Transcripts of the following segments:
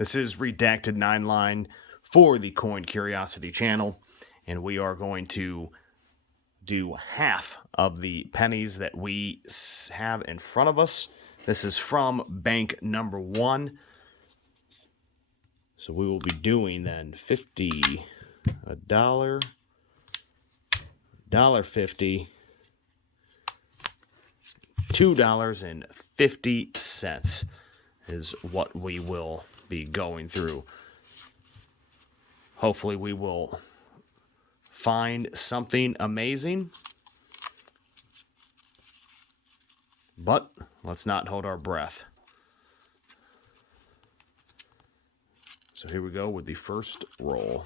This is Redacted 9line for the Coin Curiosity channel, and we are going to do half of the pennies that we have in front of us. This is from bank number 1. So we will be doing then 50, a dollar, $1.50, $2.50 is what we will be going through. Hopefully we will find something amazing, but let's not hold our breath. So here we go with the first roll.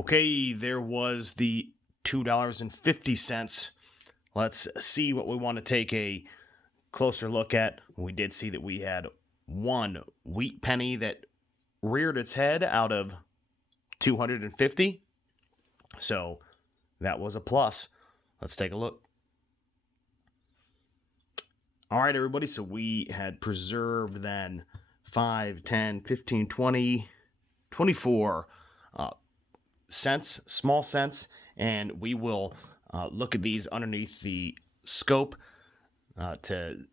Okay, there was the $2.50. Let's see what we want to take a closer look at. We did see that we had one wheat penny that reared its head out of 250. So that was a plus. Let's take a look. All right, everybody. So we had preserved then 5, 10, 15, 20, 24 cents, small cents, and we will look at these underneath the scope to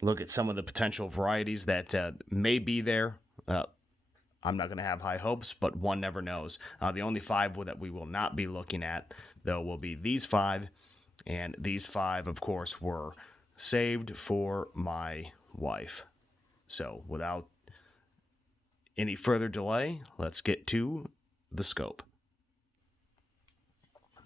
look at some of the potential varieties that may be there. I'm not going to have high hopes, but one never knows. The only 5 that we will not be looking at, though, will be these 5, and these 5, of course, were saved for my wife. So without any further delay, let's get to the scope.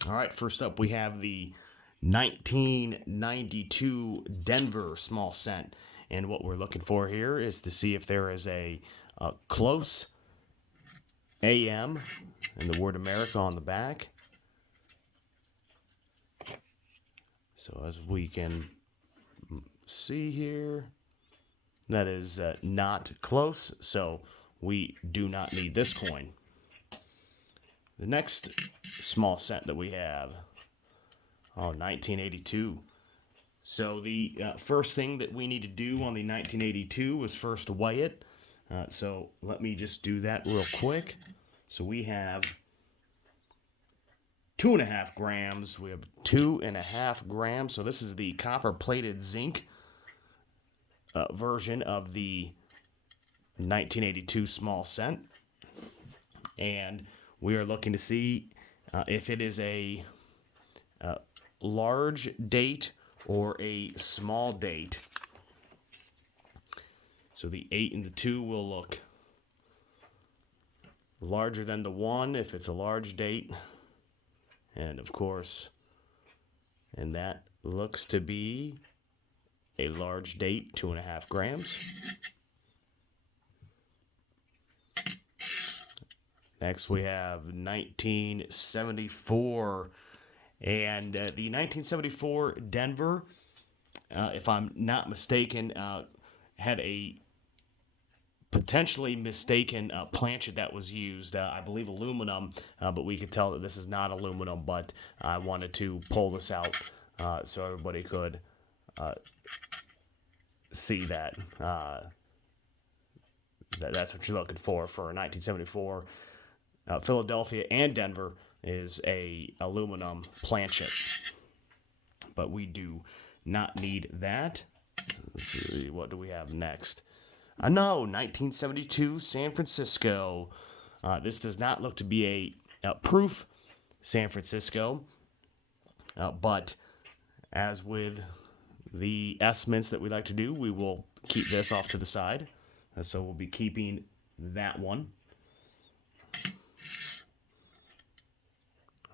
All right, first up we have the 1992 Denver small cent. And what we're looking for here is to see if there is a close AM and the word America on the back. So as we can see here, that is not close, so we do not need this coin. The next small cent that we have, 1982. So the first thing that we need to do on the 1982 is first weigh it. So let me just do that real quick. So we have 2.5 grams. We have 2.5 grams. So this is the copper-plated zinc version of the 1982 small cent. And we are looking to see if it is a large date or a small date. So the 8 and the 2 will look larger than the 1 if it's a large date. And of course, and that looks to be a large date, 2.5 grams. Next, we have 1974. And the 1974 Denver, if I'm not mistaken, had a potentially mistaken planchet that was used. I believe aluminum, but we could tell that this is not aluminum. But I wanted to pull this out so everybody could see that. That's what you're looking for 1974. Philadelphia and Denver is a aluminum planchet, but we do not need that. Let's see, what do we have next? No, 1972 San Francisco. This does not look to be a proof San Francisco, but as with the S-mints that we like to do, we will keep this off to the side. So we'll be keeping that one.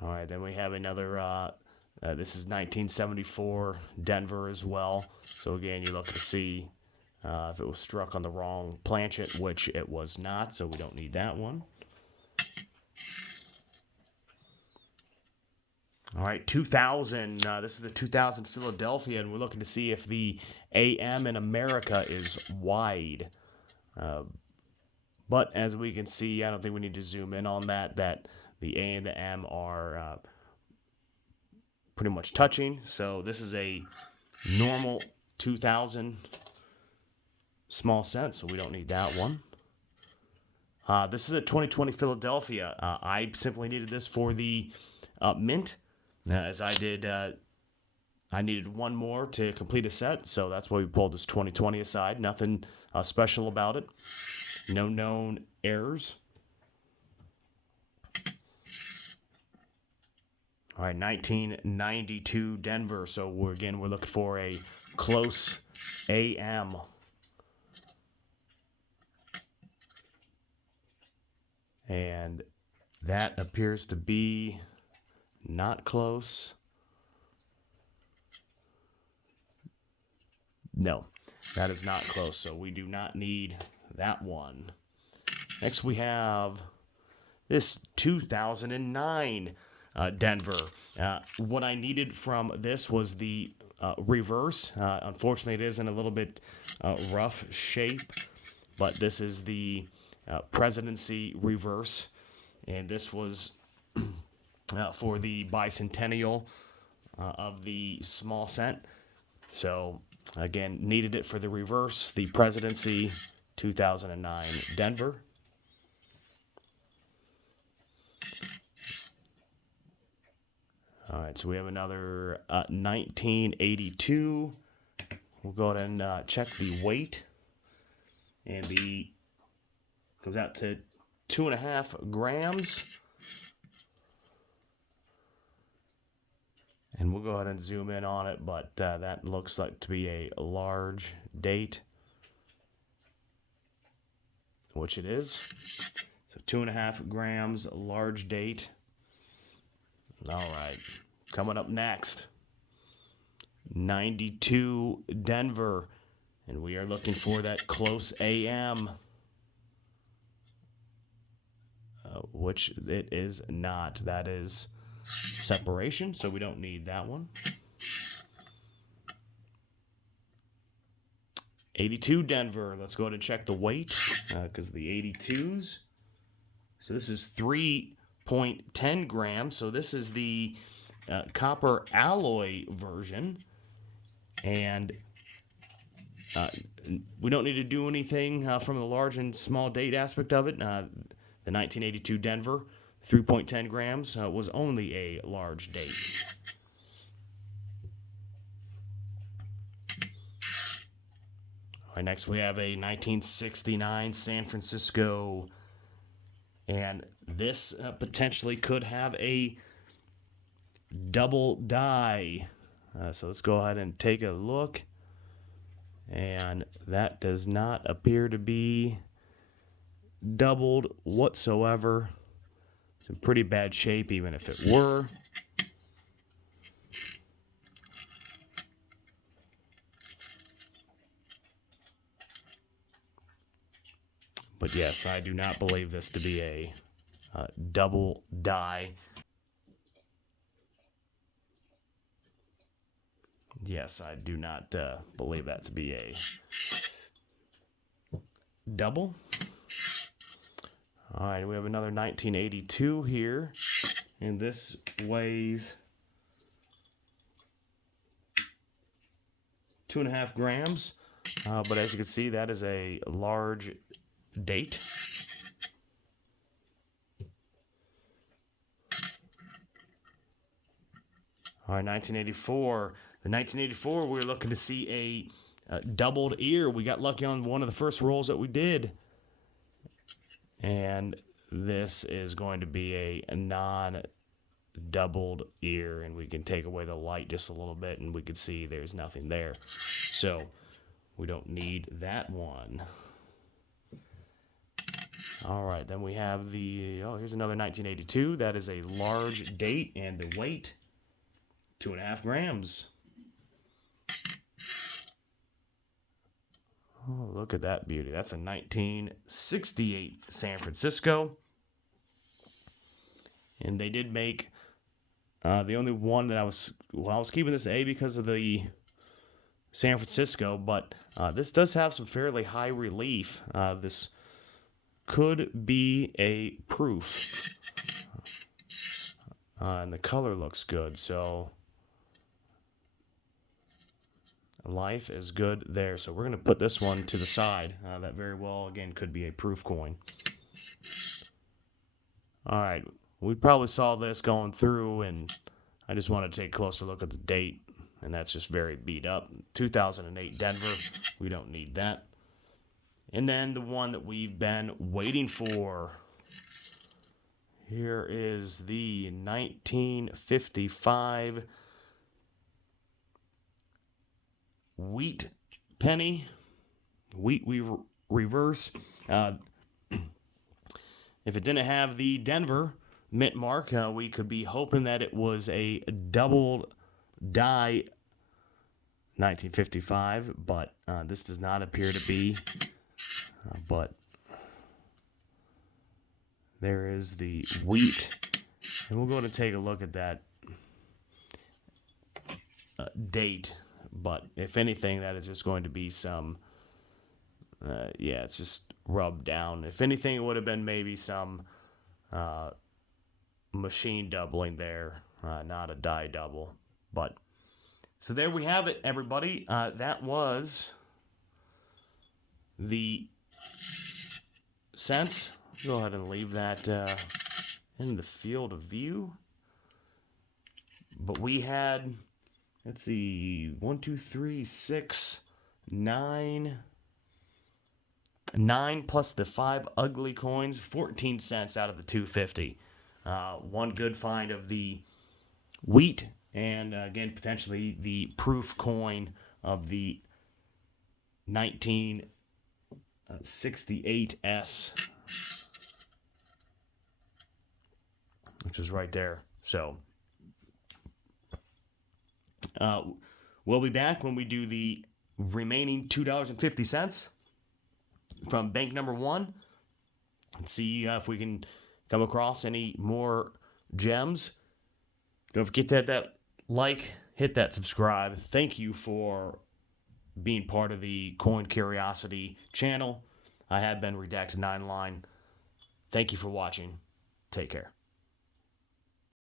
All right, then we have another, this is 1974 Denver as well. So again, you look to see if it was struck on the wrong planchet, which it was not, so we don't need that one. All right, 2000, this is the 2000 Philadelphia, and we're looking to see if the AM in America is wide. But as we can see, I don't think we need to zoom in on that the A and the M are pretty much touching. So this is a normal 2000 small cent, so we don't need that one. This is a 2020 Philadelphia. I simply needed this for the mint, as I did. I needed one more to complete a set, so that's why we pulled this 2020 aside. Nothing special about it. No known errors. All right, 1992 Denver. So we're looking for a close AM. And that appears to be not close. No, that is not close, so we do not need that one. Next we have this 2009 Denver. What I needed from this was the reverse. Unfortunately, it is in a little bit rough shape, but this is the presidency reverse, and this was for the bicentennial of the small cent. So again, needed it for the reverse, the presidency 2009 Denver. All right, so we have another 1982. We'll go ahead and check the weight. And the comes out to 2.5 grams. And we'll go ahead and zoom in on it, but that looks like to be a large date, which it is. So 2.5 grams, large date. All right, coming up next, 92 Denver, and we are looking for that close AM, which it is not. That is separation, so we don't need that one. 82 Denver, let's go ahead and check the weight, because the 82s, so this is 3.10 grams, so this is the copper alloy version, and we don't need to do anything from the large and small date aspect of it. The 1982 Denver, 3.10 grams, was only a large date. All right, next we have a 1969 San Francisco, and this potentially could have a double die. So let's go ahead and take a look. And that does not appear to be doubled whatsoever. It's in pretty bad shape, even if it were. But yes, I do not believe this to be a double die. Yes, I do not believe that to be a double. All right, we have another 1982 here, and this weighs 2.5 grams. But as you can see, that is a large date. All right, 1984. The 1984, we were looking to see a doubled ear. We got lucky on one of the first rolls that we did. And this is going to be a non-doubled ear, and we can take away the light just a little bit, and we can see there's nothing there. So we don't need that one. All right, then we have the, here's another 1982. That is a large date, and the weight, 2.5 grams. Oh, look at that beauty. That's a 1968 San Francisco. And they did make the only one that I was keeping this A because of the San Francisco, but this does have some fairly high relief. This could be a proof. And the color looks good, so life is good there. So we're going to put this one to the side. That very well, again, could be a proof coin. All right. We probably saw this going through, and I just wanted to take a closer look at the date, and that's just very beat up. 2008 Denver. We don't need that. And then the one that we've been waiting for. Here is the 1955 wheat penny, wheat reverse. If it didn't have the Denver mint mark, we could be hoping that it was a double die 1955, but this does not appear to be. But There is the wheat. And we'll go to take a look at that date. But if anything, that is just going to be some, yeah, it's just rubbed down. If anything, it would have been maybe some machine doubling there, not a die double. But so there we have it, everybody. That was the cents. Go ahead and leave that in the field of view. But we had, let's see, 1, 2, 3, 6, 9. 9 plus the 5 ugly coins, 14 cents out of the 250. One good find of the wheat, and again, potentially the proof coin of the 1968S, which is right there. So, we'll be back when we do the remaining $2.50 from bank number 1 and see if we can come across any more gems. Don't forget to hit that like, hit that subscribe. Thank you for being part of the Coin Curiosity channel. I have been Redacted 9 Line. Thank you for watching. Take care.